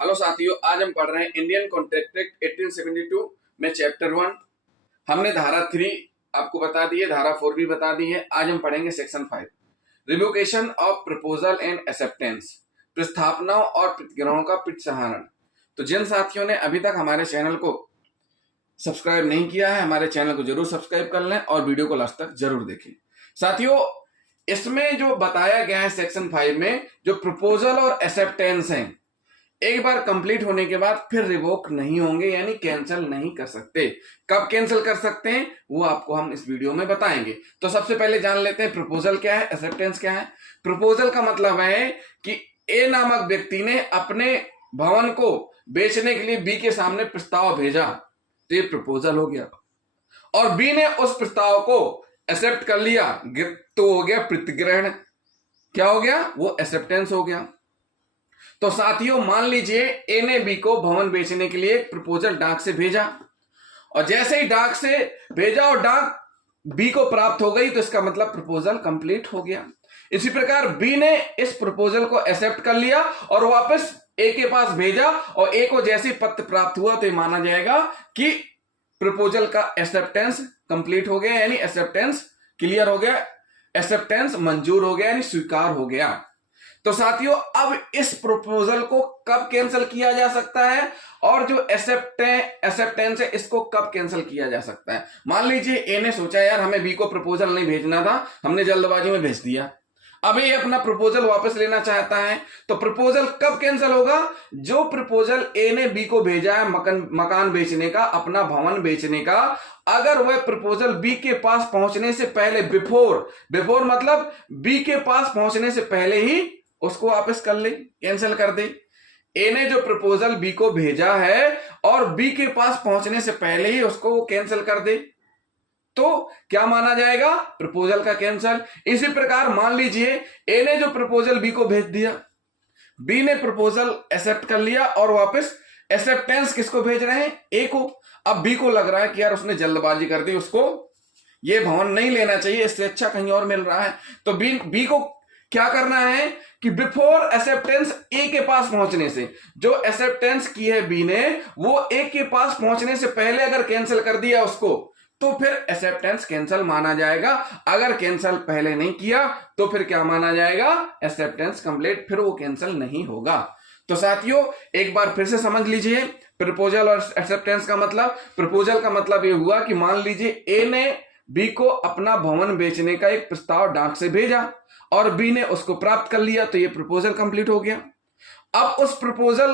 Hello साथियों, आज हम पढ़ रहे हैं इंडियन कॉन्ट्रैक्ट एक्ट 1872 में चैप्टर 1। हमने धारा 3 आपको बता दी है, धारा 4 भी बता दी है। आज हम पढ़ेंगे section 5, revocation of proposal and acceptance, प्रस्तावनाओं और प्रतिग्रहों का प्रोत्साहन। तो जिन साथियों ने अभी तक हमारे चैनल को सब्सक्राइब नहीं किया है, हमारे चैनल को जरूर सब्सक्राइब कर लें और वीडियो को लास्ट तक जरूर देखें। साथियों, इसमें जो बताया गया है सेक्शन 5 में, जो प्रपोजल और एक्सेप्टेंस है, एक बार कंप्लीट होने के बाद फिर रिवोक नहीं होंगे, यानी कैंसिल नहीं कर सकते। कब कैंसिल कर सकते हैं वो आपको हम इस वीडियो में बताएंगे। तो सबसे पहले जान लेते हैं प्रपोजल क्या है, एक्सेप्टेंस क्या है। प्रपोजल का मतलब है कि ए नामक व्यक्ति ने अपने भवन को बेचने के लिए बी के सामने प्रस्ताव भेजा, तो ये प्रपोजल हो गया, और बी ने उस प्रस्ताव को एक्सेप्ट कर लिया, तो हो गया प्रतिग्रहण। क्या हो गया? वो एक्सेप्टेंस हो गया। तो साथियों, मान लीजिए ए ने बी को भवन बेचने के लिए एक प्रपोजल डाक से भेजा, और जैसे ही डाक से भेजा और डाक बी को प्राप्त हो गई, तो इसका मतलब प्रपोजल कंप्लीट हो गया। इसी प्रकार बी ने इस प्रपोजल को एक्सेप्ट कर लिया और वापस ए के पास भेजा, और ए को जैसे पत्र प्राप्त हुआ तो ये माना जाएगा कि प्रपोजल का एक्सेप्टेंस कंप्लीट हो गया, यानी एक्सेप्टेंस क्लियर हो गया, एक्सेप्टेंस मंजूर हो गया, यानी स्वीकार हो गया। तो साथियों, अब इस प्रपोजल को कब कैंसिल किया जा सकता है, और जो एक्सेप्टेंस है इसको कब कैंसिल किया जा सकता है। मान लीजिए ए ने सोचा, यार हमें बी को प्रपोजल नहीं भेजना था, हमने जल्दबाजी में भेज दिया, अब ये अपना प्रपोजल वापस लेना चाहता है। तो प्रपोजल कब कैंसिल होगा? जो प्रपोजल ए ने बी को भेजा है मकान बेचने का, अपना भवन बेचने का, अगर वह प्रपोजल बी के पास पहुंचने से पहले, बिफोर मतलब बी के पास पहुंचने से पहले ही उसको वापस कर ले, कैंसिल कर दे। ए ने जो प्रपोजल बी को भेजा है और बी के पास पहुंचने से पहले ही उसको वो कैंसिल कर दे, तो क्या माना जाएगा? प्रपोजल का कैंसिल। इसी प्रकार मान लीजिए ए ने जो प्रपोजल बी को भेज दिया, बी ने प्रपोजल एक्सेप्ट कर लिया और वापस एक्सेप्टेंस किसको भेज रहे हैं? ए को। अब बी को लग रहा है कि यार उसने जल्दबाजी कर दी, उसको ये भवन नहीं लेना चाहिए, इससे अच्छा कहीं और मिल रहा है। तो बी को क्या करना है कि बिफोर एक्सेप्टेंस ए के पास पहुंचने से, जो एक्सेप्टेंस की है बी ने, वो ए के पास पहुंचने से पहले अगर कैंसिल कर दिया उसको, तो फिर एक्सेप्टेंस कैंसिल माना जाएगा। अगर कैंसिल पहले नहीं किया तो फिर क्या माना जाएगा? एक्सेप्टेंस कंप्लीट, फिर वो कैंसिल नहीं होगा। तो साथियों, एक बार फिर से समझ लीजिए प्रपोजल और एक्सेप्टेंस का मतलब। प्रपोजल का मतलब ये हुआ कि मान लीजिए ए ने बी को अपना भवन बेचने का एक प्रस्ताव डाक से भेजा और बी ने उसको प्राप्त कर लिया, तो ये प्रपोजल कंप्लीट हो गया। अब उस प्रपोजल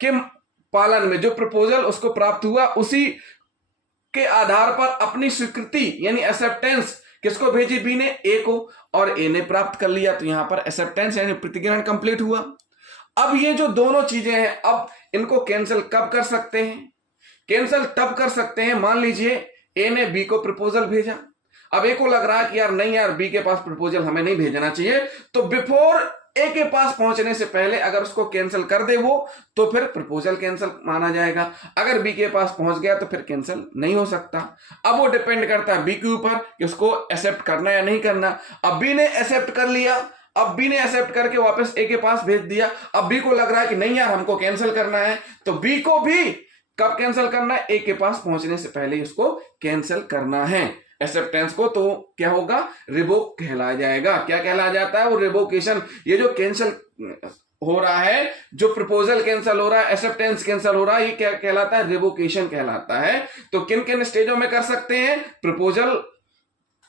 के पालन में जो प्रपोजल उसको प्राप्त हुआ, उसी के आधार पर अपनी स्वीकृति यानी एक्सेप्टेंस किसको भेजी? बी ने ए को, और ए ने प्राप्त कर लिया, तो यहां पर एक्सेप्टेंस यानी प्रतिग्रहण कंप्लीट हुआ। अब ये जो दोनों चीजें हैं, अब इनको कैंसिल कब कर सकते हैं? कैंसिल तब कर सकते हैं, मान लीजिए ए ने बी को प्रपोजल भेजा, अब ए को लग रहा है कि यार नहीं, यार बी के पास प्रपोजल हमें नहीं भेजना चाहिए, तो बिफोर ए के पास पहुंचने से पहले अगर उसको कैंसिल कर दे वो, तो फिर प्रपोजल कैंसिल माना जाएगा। अगर बी के पास पहुंच गया तो फिर कैंसिल नहीं हो सकता। अब वो डिपेंड करता है बी के ऊपर कि उसको एक्सेप्ट करना या नहीं करना। अब बी ने एक्सेप्ट कर लिया, अब बी ने एक्सेप्ट करके वापस ए के पास भेज दिया, अब बी को लग रहा है कि नहीं यार हमको कैंसिल करना है, तो बी को भी कब कैंसिल करना है? ए के पास पहुंचने से पहले ही उसको कैंसिल करना है एक्सेप्टेंस को। तो क्या होगा? रिवोक कहलाया जाएगा। क्या कहलाया जाता है? वो रिवोकेशन। ये जो कैंसिल हो रहा है, जो प्रपोजल कैंसिल हो रहा है, एक्सेप्टेंस कैंसिल हो रहा है, ये क्या कहलाता है? रिवोकेशन कहलाता है। तो किन किन स्टेजों में कर सकते हैं? प्रपोजल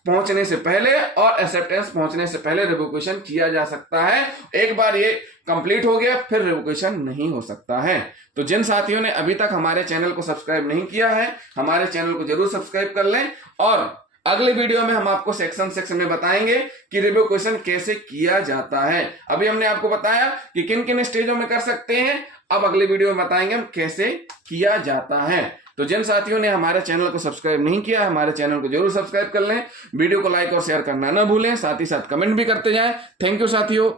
पहुंचने से पहले और एक्सेप्टेंस पहुंचने से पहले रिवोकेशन किया जा सकता है। एक बार ये कंप्लीट हो गया फिर रिवोकेशन नहीं हो सकता है। तो जिन साथियों ने अभी तक हमारे चैनल को सब्सक्राइब नहीं किया है, हमारे चैनल को जरूर सब्सक्राइब कर लें, और अगले वीडियो में हम आपको सेक्शन में बताएंगे कि रिवोकेशन कैसे किया जाता है। अभी हमने आपको बताया कि किन किन स्टेजों में कर सकते हैं, अब अगले वीडियो में बताएंगे हम कैसे किया जाता है। तो जिन साथियों ने हमारे चैनल को सब्सक्राइब नहीं किया, हमारे चैनल को जरूर सब्सक्राइब कर लें, वीडियो को लाइक और शेयर करना ना भूलें, साथ ही साथ कमेंट भी करते जाएं। थैंक यू साथियों।